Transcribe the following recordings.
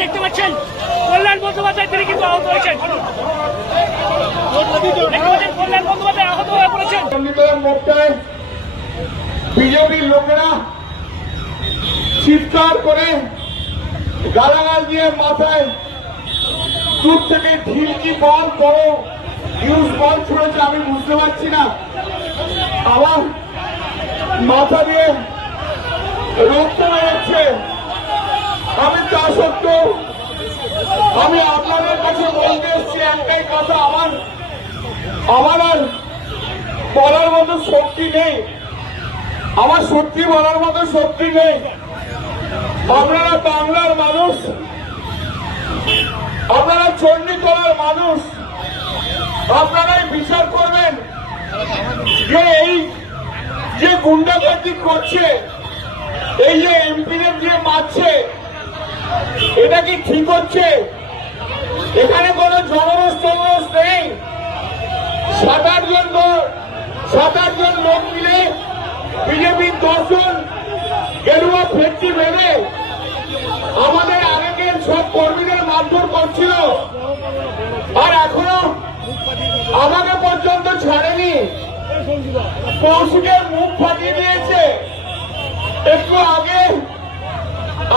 দেখতে পাচ্ছেন কল্যাণ বন্দ্যোপাধ্যায় তিনি কিন্তু আহত হয়েছেন। কল্যাণ বন্দ্যোপাধ্যায় আহত হয়ে পড়েছেন। বিজেপির লোকেরা চিৎকার করে গালাগাল দিয়ে মাথায় দূর থেকে ঢিলকি বল করো ইউজ বল ছুড়েছে। আমি বুঝতে পারছি না, আমার মাথা দিয়ে রক্ত বেরোচ্ছে। আমি তা সত্ত্বেও আমি আপনাদের কাছে বলতে এসছি একটাই কথা, আমার আর বলার মতো শক্তি নেই, আমার সত্যি বলার মতো শক্তি নেই। আপনারা বাংলার মানুষ, আপনারা চণ্ডীতলার মানুষ, আপনারাই বিচার করবেন যে এই যে গুন্ডাগর্দি করছে, এই যে এমপিদের দিয়ে মারছে, এটা কি ঠিক হচ্ছে? এখানে কোনো জনরোষ টনরোষ নেই। 7-8 জন লোক মিলে বিজেপির 10 জন গেরুয়া ফেটটি বেঁধে আমাদের আগের সব কর্মীদের মারধর করছিল, আর এখনো আমাকে পর্যন্ত ছাড়েনি। কৌশিকের মুখ ফাটিয়ে দিয়েছে। একটু আগে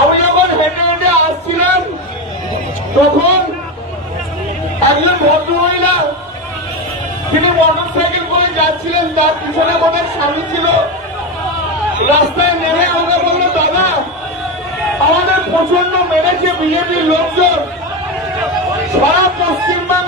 আমি যখন হেঁটে হেঁটে আসছিলাম তখন একজন ভদ্রমহিলা তিনি মোটরসাইকেল করে যাচ্ছিলেন, তার পিছনে আমাদের স্বামী ছিল। রাস্তায় নেমে আমাকে বললো, দাদা আমাদের প্রচন্ড মেরেছে বিজেপির লোকজন, সারা পশ্চিমবঙ্গ